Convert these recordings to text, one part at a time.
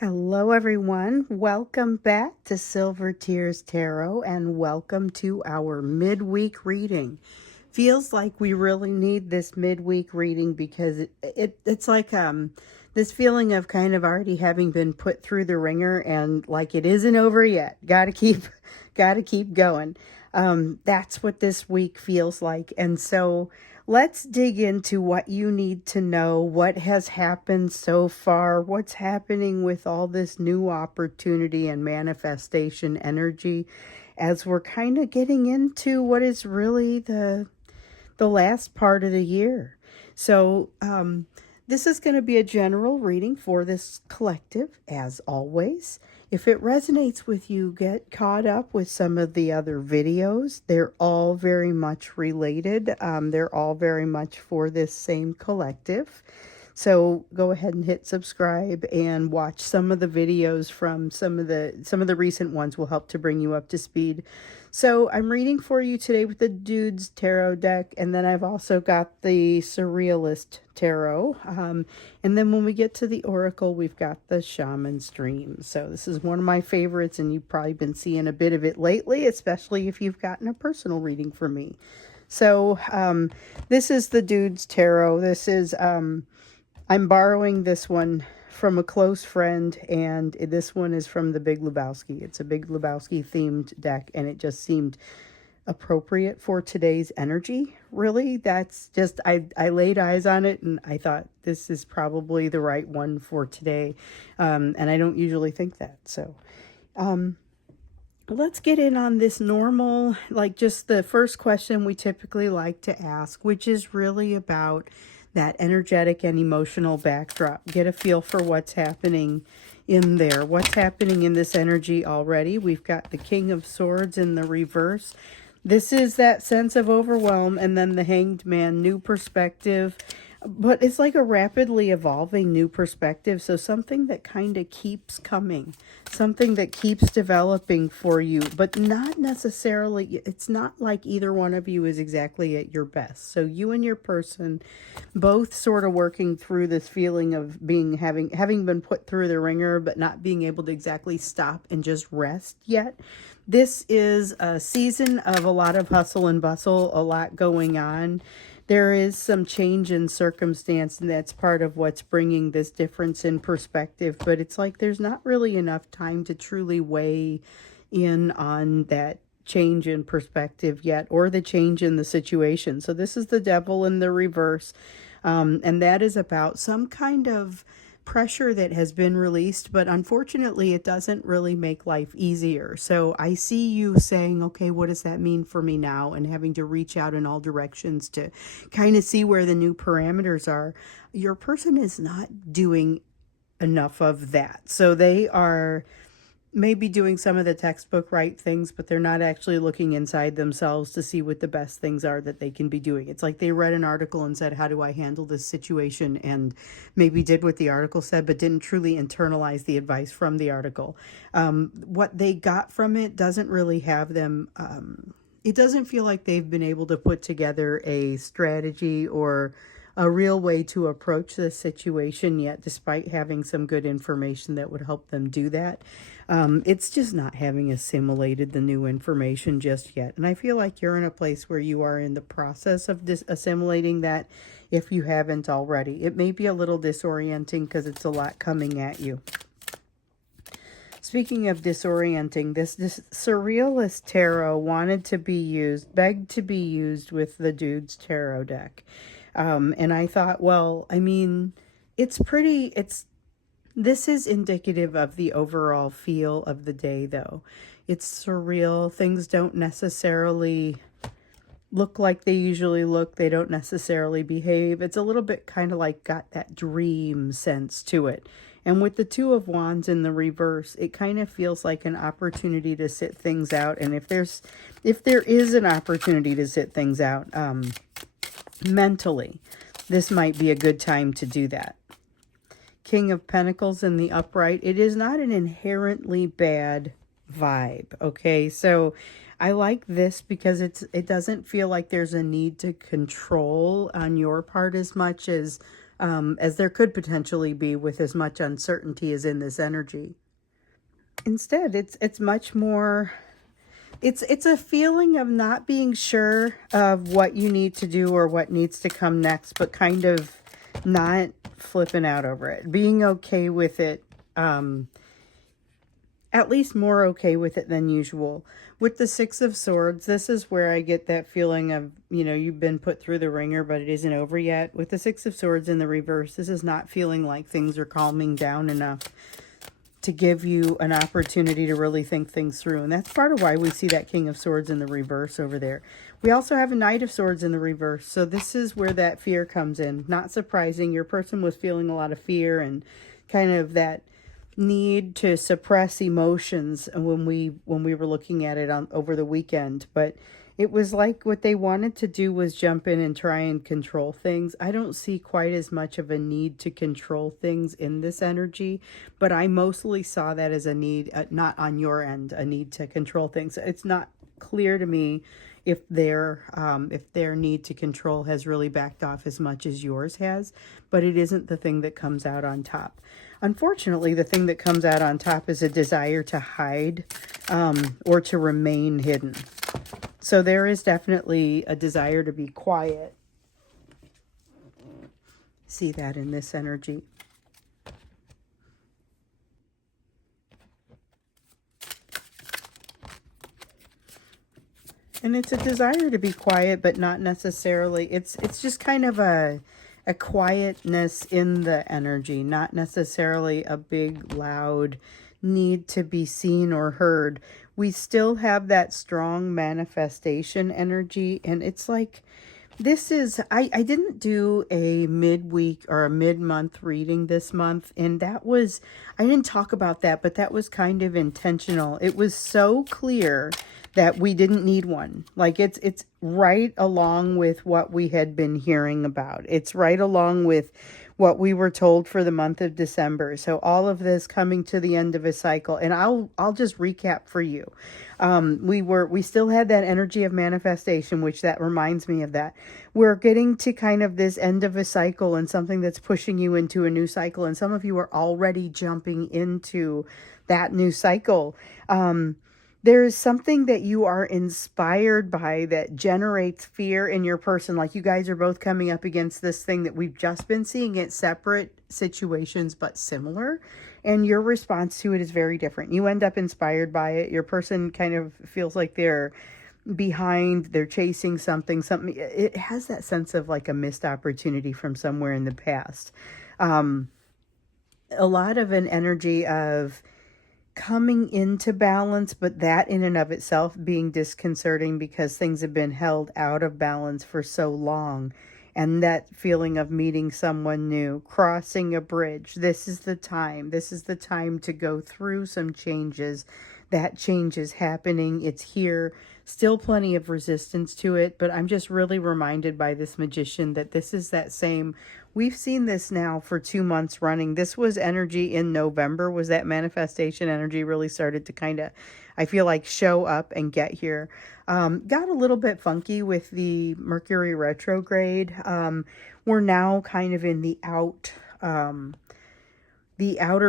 Hello, everyone. Welcome back to Silver Tears Tarot and welcome to our midweek reading. Feels like we really need this midweek reading because it's like this feeling of kind of already having been put through the ringer and like it isn't over yet. Got to keep going. That's what this week feels like. And so let's dig into what you need to know, what has happened so far, what's happening with all this new opportunity and manifestation energy as we're kind of getting into what is really the last part of the year. So, this is going to be a general reading for this collective, as always. If it resonates with you, get caught up with some of the other videos. They're all very much related. They're all very much for this same collective. So go ahead and hit subscribe and watch some of the videos from some of the recent ones will help to bring you up to speed. So I'm reading for you today with the Dudes Tarot deck, and then I've also got the Surrealist Tarot. And then when we get to the Oracle, we've got the Shaman's Dream. So this is one of my favorites, and you've probably been seeing a bit of it lately, especially if you've gotten a personal reading from me. So this is the Dudes Tarot. This is I'm borrowing this one from a close friend, and this one is from the Big Lebowski. It's a Big Lebowski themed deck, and it just seemed appropriate for today's energy. Really, that's just, I laid eyes on it, and I thought this is probably the right one for today, and I don't usually think that. So, let's get in on this normal, like just the first question we typically like to ask, which is really about that energetic and emotional backdrop. Get a feel for what's happening in there. What's happening in this energy already? We've got the King of Swords in the reverse. This is that sense of overwhelm, and then the Hanged Man, new perspective. But it's like a rapidly evolving new perspective. So something that kind of keeps coming, something that keeps developing for you, but not necessarily, it's not like either one of you is exactly at your best. So you and your person both sort of working through this feeling of having been put through the ringer, but not being able to exactly stop and just rest yet. This is a season of a lot of hustle and bustle, a lot going on. There is some change in circumstance, and that's part of what's bringing this difference in perspective. But it's like there's not really enough time to truly weigh in on that change in perspective yet, or the change in the situation. So this is the Devil in the reverse, and that is about some kind of pressure that has been released, but unfortunately it doesn't really make life easier. So I see you saying, okay, what does that mean for me now? And having to reach out in all directions to kind of see where the new parameters are. Your person is not doing enough of that. So they are maybe doing some of the textbook right things, but they're not actually looking inside themselves to see what the best things are that they can be doing. It's like they read an article and said, how do I handle this situation? And maybe did what the article said, but didn't truly internalize the advice from the article. What they got from it doesn't really have them, it doesn't feel like they've been able to put together a strategy or a real way to approach this situation yet, despite having some good information that would help them do that. It's just not having assimilated the new information just yet. And I feel like you're in a place where you are in the process of assimilating that if you haven't already. It may be a little disorienting because it's a lot coming at you. Speaking of disorienting, this Surrealist Tarot wanted to be used, begged to be used with the Dudes Tarot deck. And I thought, well, I mean, this is indicative of the overall feel of the day, though. It's surreal. Things don't necessarily look like they usually look. They don't necessarily behave. It's a little bit kind of like got that dream sense to it. And with the Two of Wands in the reverse, it kind of feels like an opportunity to sit things out. And if there is an opportunity to sit things out, mentally, this might be a good time to do that. King of Pentacles in the upright. It is not an inherently bad vibe, okay? So I like this because it doesn't feel like there's a need to control on your part as much as as there could potentially be with as much uncertainty as in this energy. Instead, it's much more, it's a feeling of not being sure of what you need to do or what needs to come next, but kind of not flipping out over it, being okay with it, at least more okay with it than usual. With the Six of Swords, this is where I get that feeling of, you've been put through the ringer, but it isn't over yet. With the Six of Swords in the reverse, this is not feeling like things are calming down enough to give you an opportunity to really think things through. And that's part of why we see that King of Swords in the reverse over there. We also have a Knight of Swords in the reverse. So this is where that fear comes in. Not surprising. Your person was feeling a lot of fear and kind of that need to suppress emotions when we were looking at it over the weekend. But it was like what they wanted to do was jump in and try and control things. I don't see quite as much of a need to control things in this energy, but I mostly saw that as a need, not on your end, a need to control things. It's not clear to me if their need to control has really backed off as much as yours has, but it isn't the thing that comes out on top. Unfortunately, the thing that comes out on top is a desire to hide, or to remain hidden. So there is definitely a desire to be quiet. See that in this energy. And it's a desire to be quiet, but not necessarily. It's just kind of a quietness in the energy, not necessarily a big, loud need to be seen or heard. We still have that strong manifestation energy, and it's like, this is, I didn't do a midweek or a mid-month reading this month, and that was, I didn't talk about that, but that was kind of intentional. It was so clear that we didn't need one. Like, it's right along with what we had been hearing about. It's right along with what we were told for the month of December. So all of this coming to the end of a cycle, and I'll just recap for you. We still had that energy of manifestation, which that reminds me of that. We're getting to kind of this end of a cycle and something that's pushing you into a new cycle. And some of you are already jumping into that new cycle. There is something that you are inspired by that generates fear in your person. Like, you guys are both coming up against this thing that we've just been seeing it, separate situations, but similar. And your response to it is very different. You end up inspired by it. Your person kind of feels like they're behind, they're chasing something. It has that sense of like a missed opportunity from somewhere in the past. A lot of an energy of coming into balance, but that in and of itself being disconcerting because things have been held out of balance for so long. And that feeling of meeting someone new, crossing a bridge. This is the time. This is the time to go through some changes. That change is happening. It's here. Still plenty of resistance to it, but I'm just really reminded by this magician that this is that same. We've seen this now for 2 months running. This was energy in November, was that manifestation energy really started to kind of, I feel like, show up and get here. Got a little bit funky with the Mercury retrograde. We're now kind of in the outer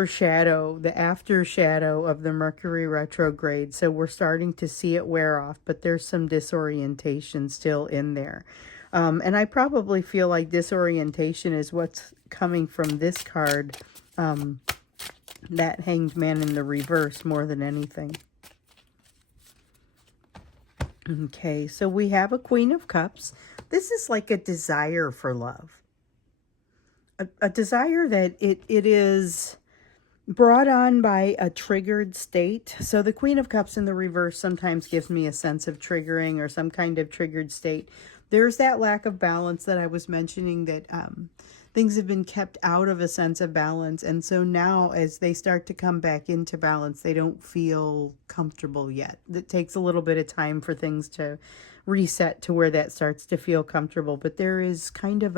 shadow, the after shadow of the Mercury retrograde. So we're starting to see it wear off, but there's some disorientation still in there. And I probably feel like disorientation is what's coming from this card, that Hanged Man in the reverse, more than anything. Okay, so we have a Queen of Cups. This is like a desire for love. A desire that it is brought on by a triggered state. So the Queen of Cups in the reverse sometimes gives me a sense of triggering or some kind of triggered state. There's that lack of balance that I was mentioning, that things have been kept out of a sense of balance. And so now as they start to come back into balance, they don't feel comfortable yet. It takes a little bit of time for things to reset to where that starts to feel comfortable. But there is kind of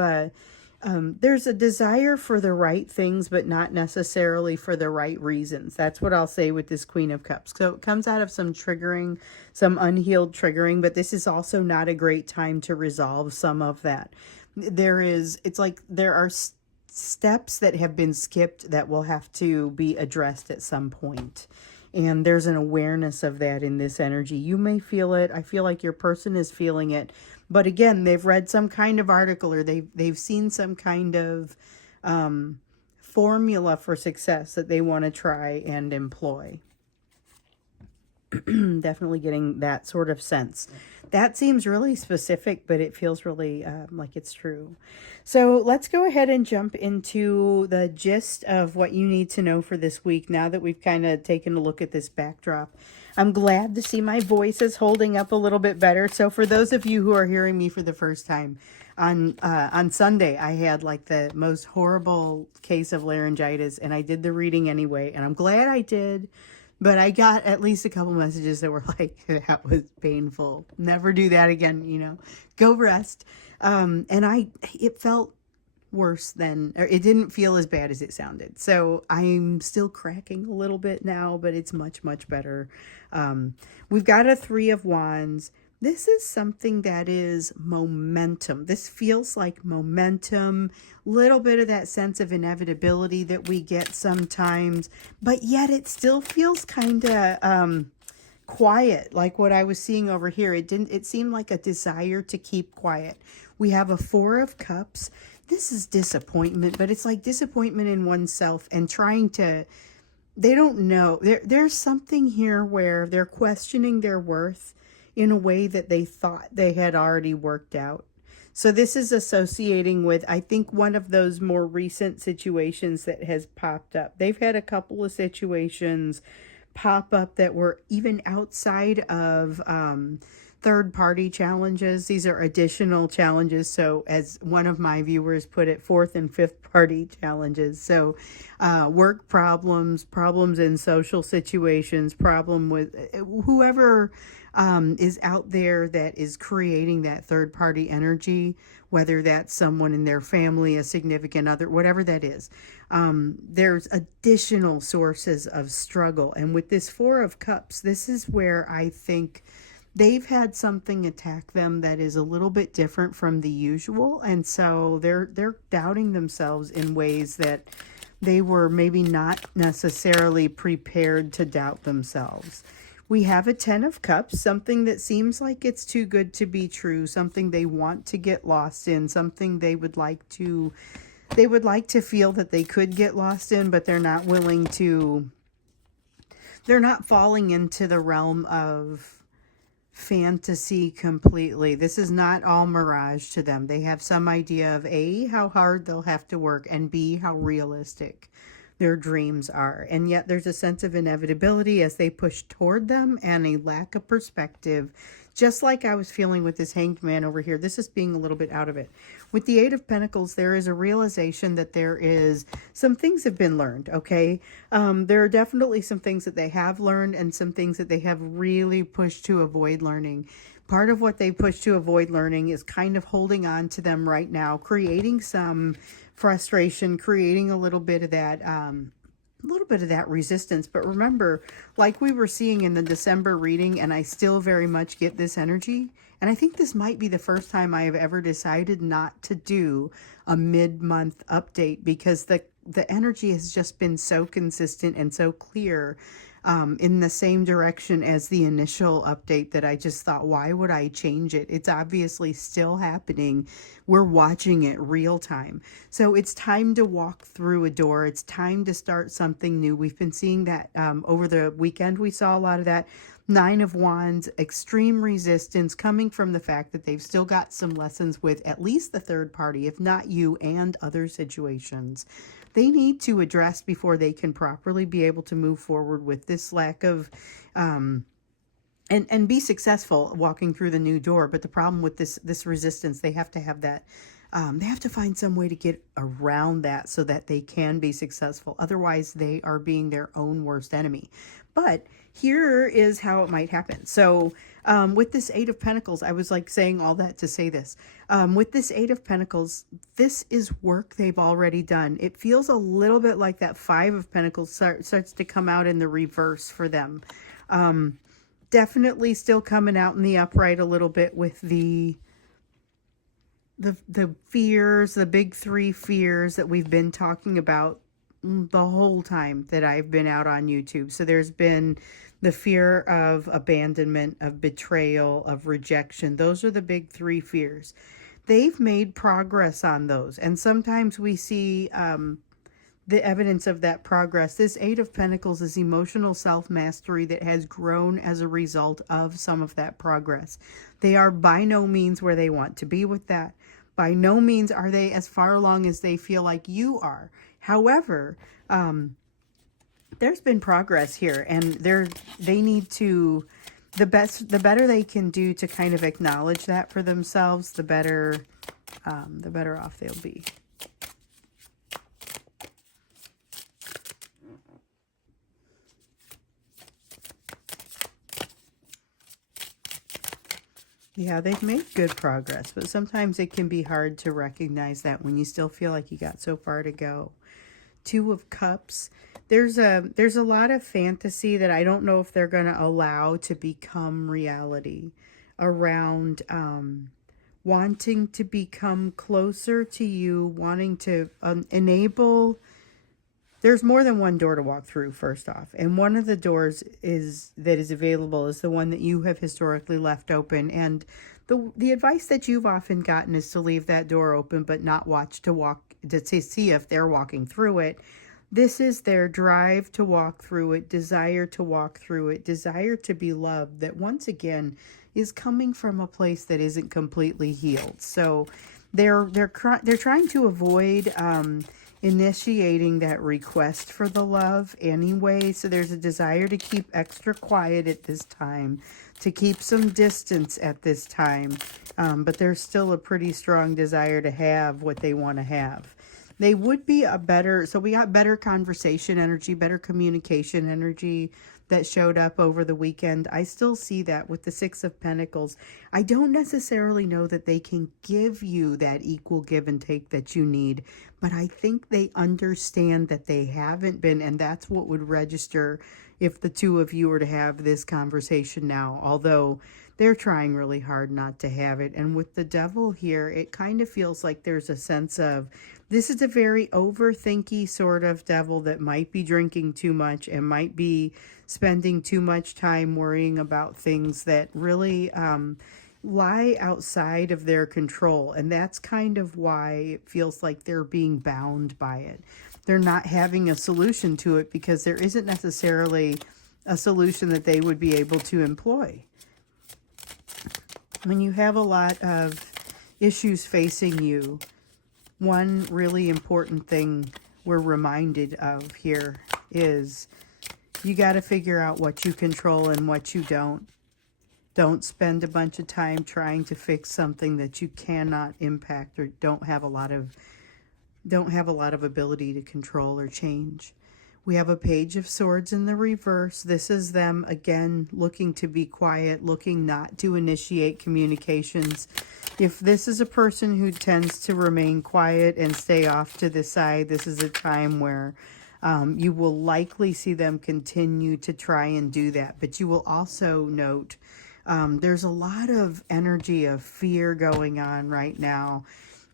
there's a desire for the right things, but not necessarily for the right reasons. That's what I'll say with this Queen of Cups. So it comes out of some triggering, some unhealed triggering, but this is also not a great time to resolve some of that. It's like there are steps that have been skipped that will have to be addressed at some point. And there's an awareness of that in this energy. You may feel it. I feel like your person is feeling it. But again, they've read some kind of article, or they've seen some kind of formula for success that they want to try and employ. Definitely getting that sort of sense. That seems really specific, but it feels really like it's true. So let's go ahead and jump into the gist of what you need to know for this week now that we've kind of taken a look at this backdrop. I'm glad to see my voice is holding up a little bit better. So for those of you who are hearing me for the first time, on Sunday, I had like the most horrible case of laryngitis, and I did the reading anyway, and I'm glad I did. But I got at least a couple messages that were like, that was painful. Never do that again, you know. Go rest. And it felt worse than, or it didn't feel as bad as it sounded. So I'm still cracking a little bit now, but it's much, much better. We've got a 3 of Wands. This is something that is momentum. This feels like momentum, little bit of that sense of inevitability that we get sometimes, but yet it still feels kind of quiet, like what I was seeing over here. It seemed like a desire to keep quiet. We have a 4 of Cups. This is disappointment, but it's like disappointment in oneself and trying to, they don't know. There's something here where they're questioning their worth in a way that they thought they had already worked out. So this is associating with, I think, one of those more recent situations that has popped up. They've had a couple of situations pop up that were even outside of third-party challenges. These are additional challenges. So as one of my viewers put it, 4th and 5th party challenges. So work problems, problems in social situations, problem with whoever is out there that is creating that third party energy, whether that's someone in their family, a significant other, whatever that is. There's additional sources of struggle. And with this 4 of Cups, this is where I think they've had something attack them that is a little bit different from the usual. And so they're doubting themselves in ways that they were maybe not necessarily prepared to doubt themselves. We have a 10 of Cups, something that seems like it's too good to be true, something they want to get lost in, something they would like to feel that they could get lost in, but they're not willing to, they're not falling into the realm of fantasy completely. This is not all mirage to them. They have some idea of A, how hard they'll have to work, and B, how realistic their dreams are. And yet there's a sense of inevitability as they push toward them, and a lack of perspective, just like I was feeling with this Hanged Man over here. This is being a little bit out of it. With the 8 of Pentacles, there is a realization that there is some things have been learned, okay? There are definitely some things that they have learned and some things that they have really pushed to avoid learning. Part of what they push to avoid learning is kind of holding on to them right now, creating some frustration, creating a little bit of that resistance. But remember, like we were seeing in the December reading, and I still very much get this energy, and I think this might be the first time I have ever decided not to do a mid-month update, because the energy has just been so consistent and so clear in the same direction as the initial update that I just thought, why would I change it? It's obviously still happening. We're watching it real time. So it's time to walk through a door. It's time to start something new. We've been seeing that over the weekend. We saw a lot of that. 9 of Wands, extreme resistance coming from the fact that they've still got some lessons with at least the third party, if not you, and other situations they need to address before they can properly be able to move forward with this lack of and be successful walking through the new door. But the problem with this resistance, they have to have that they have to find some way to get around that so that they can be successful. Otherwise, they are being their own worst enemy. But here is how it might happen. So with this 8 of Pentacles, I was like saying all that to say this. With this 8 of Pentacles, this is work they've already done. It feels a little bit like that 5 of Pentacles starts to come out in the reverse for them. Definitely still coming out in the upright a little bit with the the fears, the big three fears that we've been talking about the whole time that I've been out on YouTube. So there's been the fear of abandonment, of betrayal, of rejection. Those are the big three fears. They've made progress on those. And sometimes we see the evidence of that progress. This Eight of Pentacles is emotional self-mastery that has grown as a result of some of that progress. They are by no means where they want to be with that. By no means are they as far along as they feel like you are. However, there's been progress here, and they need to, the better they can do to kind of acknowledge that for themselves, the better off they'll be. Yeah, they've made good progress, but sometimes it can be hard to recognize that when you still feel like you got so far to go. Two of Cups. There's a lot of fantasy that I don't know if they're going to allow to become reality around wanting to become closer to you, wanting to enable. There's more than one door to walk through, first off. And one of the doors that is available is the one that you have historically left open. And the advice that you've often gotten is to leave that door open, but not watch to see if they're walking through it. This is their drive to walk through it, desire to walk through it, desire to be loved, that once again is coming from a place that isn't completely healed. So they're trying to avoid initiating that request for the love anyway. So there's a desire to keep extra quiet at this time, to keep some distance at this time. But there's still a pretty strong desire to have what they want to have. They would be so we got better conversation energy, better communication energy that showed up over the weekend. I still see that with the Six of Pentacles. I don't necessarily know that they can give you that equal give and take that you need, but I think they understand that they haven't been, and that's what would register if the two of you were to have this conversation now, although they're trying really hard not to have it. And with the Devil here, it kind of feels like there's a sense of, this is a very overthinky sort of devil that might be drinking too much and might be spending too much time worrying about things that really lie outside of their control. And that's kind of why it feels like they're being bound by it. They're not having a solution to it because there isn't necessarily a solution that they would be able to employ. When you have a lot of issues facing you, one really important thing we're reminded of here is you got to figure out what you control and what you don't. Don't spend a bunch of time trying to fix something that you cannot impact or don't have a lot of ability to control or change. We have a Page of Swords in the reverse. This is them, again, looking to be quiet, looking not to initiate communications. If this is a person who tends to remain quiet and stay off to the side, this is a time where you will likely see them continue to try and do that. But you will also note there's a lot of energy of fear going on right now.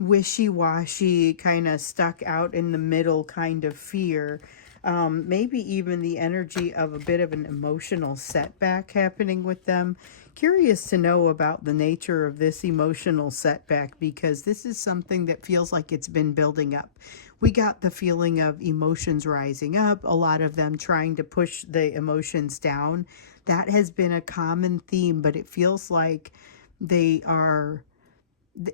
Wishy-washy, kind of stuck out in the middle kind of fear. Maybe even the energy of a bit of an emotional setback happening with them. Curious to know about the nature of this emotional setback, because this is something that feels like it's been building up. We got the feeling of emotions rising up, a lot of them trying to push the emotions down. That has been a common theme, but it feels like they are...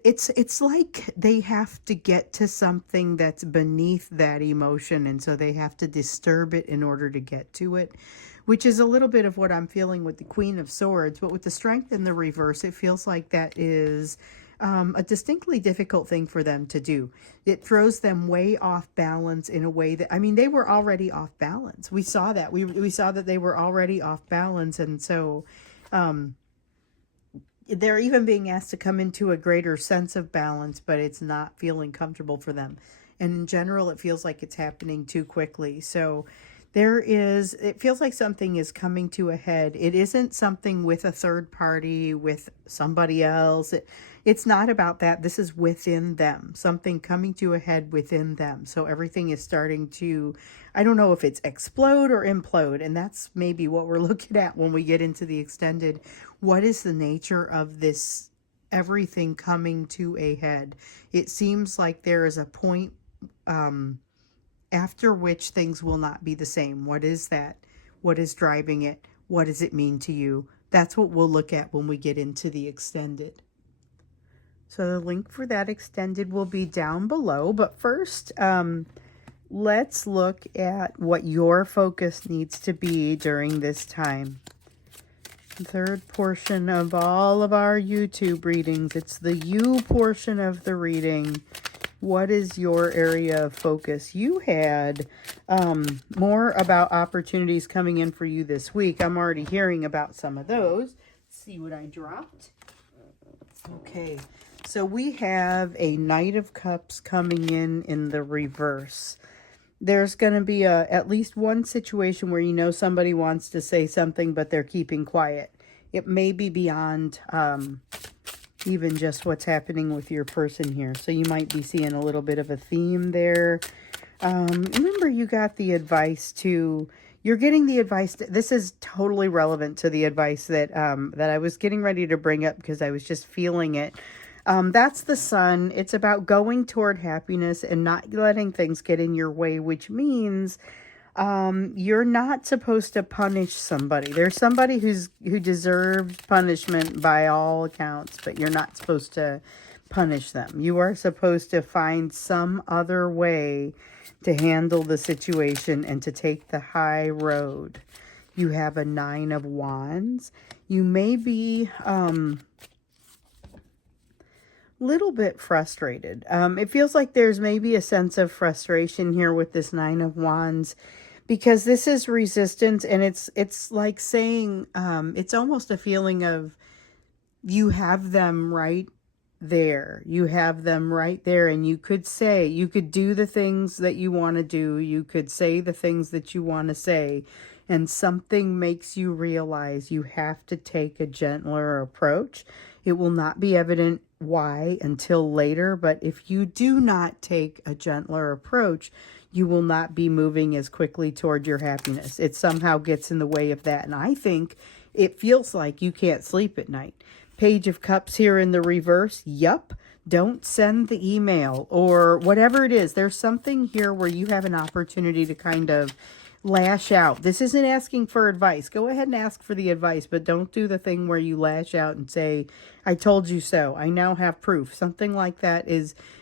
It's like they have to get to something that's beneath that emotion, and so they have to disturb it in order to get to it, which is a little bit of what I'm feeling with the Queen of Swords. But with the Strength in the reverse, it feels like that is a distinctly difficult thing for them to do. It throws them way off balance in a way that, I mean, they were already off balance. We saw that. We saw that they were already off balance, and so they're even being asked to come into a greater sense of balance, but it's not feeling comfortable for them. And in general, it feels like it's happening too quickly. So It feels like something is coming to a head. It isn't something with a third party, with somebody else. It's not about that. This is within them, something coming to a head within them. So everything is starting to, I don't know if it's explode or implode. And that's maybe what we're looking at when we get into the extended. What is the nature of this, everything coming to a head? It seems like there is a point, after which things will not be the same. What is that? What is driving it? What does it mean to you? That's what we'll look at when we get into the extended. So the link for that extended will be down below. But first, let's look at what your focus needs to be during this time. The third portion of all of our YouTube readings. It's the you portion of the reading. What is your area of focus? You had more about opportunities coming in for you this week. I'm already hearing about some of those. Let's see what I dropped. Okay, so we have a Knight of Cups coming in the reverse. There's going to be at least one situation where you know somebody wants to say something, but they're keeping quiet. It may be beyond even just what's happening with your person here. So you might be seeing a little bit of a theme there. Remember, you got the advice to, you're getting the advice. This is totally relevant to the advice that I was getting ready to bring up because I was just feeling it. That's the Sun. It's about going toward happiness and not letting things get in your way, which means you're not supposed to punish somebody. There's somebody who deserves punishment by all accounts, but you're not supposed to punish them. You are supposed to find some other way to handle the situation and to take the high road. You have a 9 of Wands. You may be little bit frustrated. It feels like there's maybe a sense of frustration here with this 9 of Wands, because this is resistance, and it's like saying, it's almost a feeling of you have them right there. You have them right there, and you could do the things that you want to do. You could say the things that you want to say, and something makes you realize you have to take a gentler approach. It will not be evident why until later, but if you do not take a gentler approach, you will not be moving as quickly toward your happiness. It somehow gets in the way of that, and I think it feels like you can't sleep at night. Page of Cups here in the reverse. Yup. Don't send the email or whatever it is. There's something here where you have an opportunity to kind of lash out. This isn't asking for advice. Go ahead and ask for the advice, but don't do the thing where you lash out and say, I told you so. I now have proof. Something like that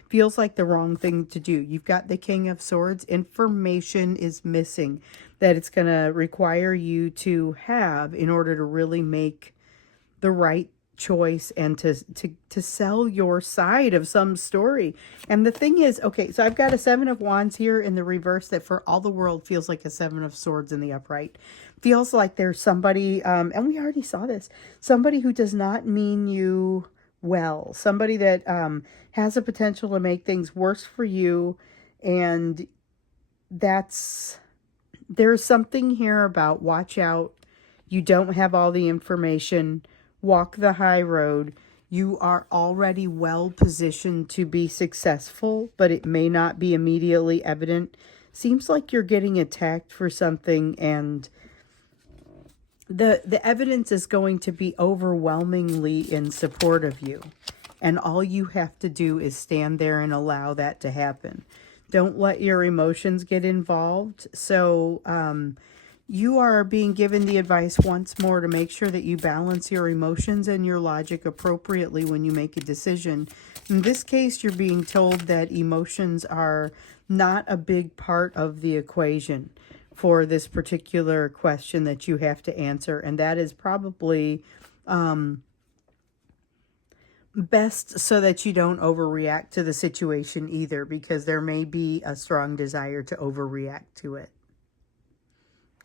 feels like the wrong thing to do. You've got the King of Swords. Information is missing that it's going to require you to have in order to really make the right choice and to sell your side of some story. And the thing is, okay, so I've got a 7 of Wands here in the reverse that for all the world feels like a 7 of Swords in the upright. Feels like there's somebody, and we already saw this, somebody who does not mean you well, somebody that has a potential to make things worse for you. And there's something here about watch out. You don't have all the information. Walk the high road. You are already well positioned to be successful, but it may not be immediately evident. Seems like you're getting attacked for something, and the evidence is going to be overwhelmingly in support of you. And all you have to do is stand there and allow that to happen. Don't let your emotions get involved. So, you are being given the advice once more to make sure that you balance your emotions and your logic appropriately when you make a decision. In this case, you're being told that emotions are not a big part of the equation for this particular question that you have to answer. And that is probably best so that you don't overreact to the situation either, because there may be a strong desire to overreact to it.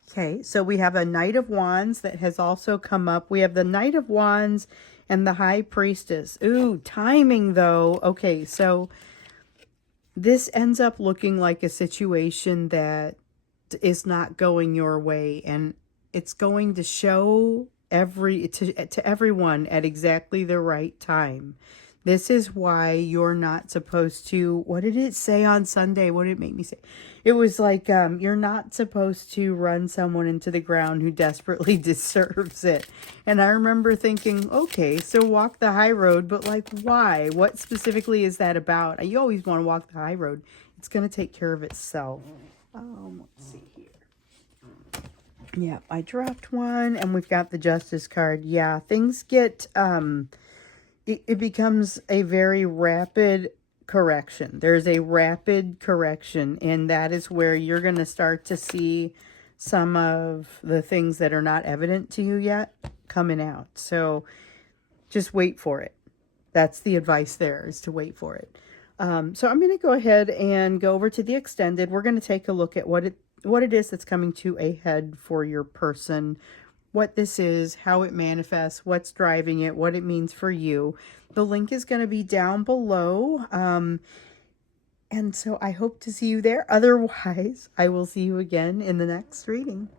Okay, so we have a Knight of Wands that has also come up. We have the Knight of Wands and the High Priestess. Ooh, timing though. Okay, so this ends up looking like a situation that is not going your way, and it's going to show to everyone at exactly the right time. This is why you're not supposed to, what did it say on Sunday? What did it make me say? It was like, you're not supposed to run someone into the ground who desperately deserves it. And I remember thinking, okay, so walk the high road, but like, why? What specifically is that about? You always want to walk the high road. It's going to take care of itself. Let's see here. Yeah, I dropped one, and we've got the Justice card. Yeah, things get, it becomes a very rapid correction. There's a rapid correction, and that is where you're going to start to see some of the things that are not evident to you yet coming out. So just wait for it. That's the advice there, is to wait for it. So I'm going to go ahead and go over to the extended. We're going to take a look at what it is that's coming to a head for your person, what this is, how it manifests, what's driving it, what it means for you. The link is going to be down below. And so I hope to see you there. Otherwise, I will see you again in the next reading.